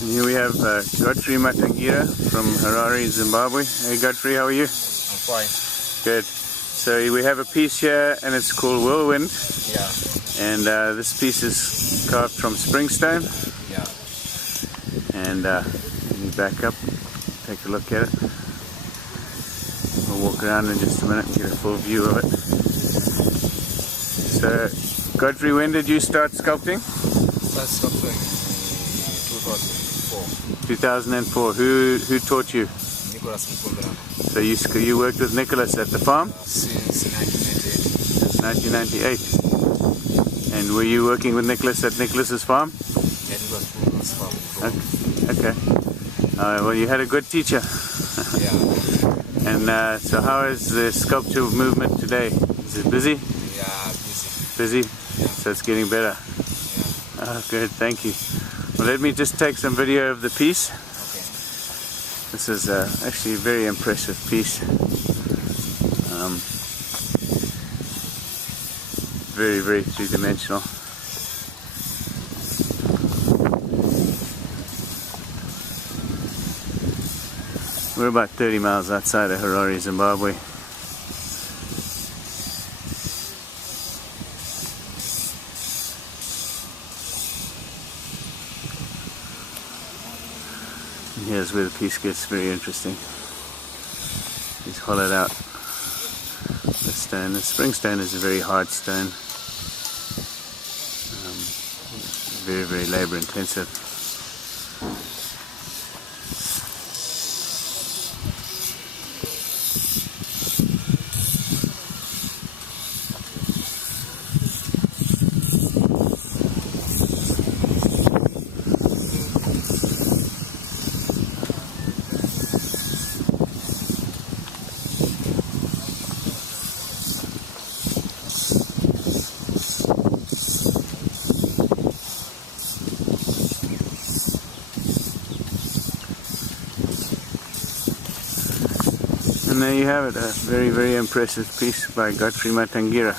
And here we have Godfrey Matangira from Harare, Zimbabwe. Hey Godfrey, how are you? I'm fine. Good. So we have a piece here and it's called Whirlwind. Yeah. And this piece is carved from Springstone. Yeah. And let me back up, take a look at it. We'll walk around in just a minute and get a full view of it. So Godfrey, when did you start sculpting? Started sculpting in 2004. 2004. Who taught you? Nicholas Mkumberano. So you worked with Nicholas at the farm? Since 1998. And were you working with Nicholas at Nicholas's farm? Yeah, Nicholas Mkumberano's farm. Okay. Well, you had a good teacher. Yeah. And so how is the sculpture movement today? Is it busy? Yeah, Busy? busy. Yeah. So it's getting better? Yeah. Oh, good, thank you. Well, let me just take some video of the piece. Okay. This is actually a very impressive piece. Very, very three-dimensional. We're about 30 miles outside of Harare, Zimbabwe. And here's where the piece gets very interesting. He's hollowed out the stone. The Springstone is a very hard stone. Very, very labor intensive. And there you have it, a very, very impressive piece by Godfrey Matangira.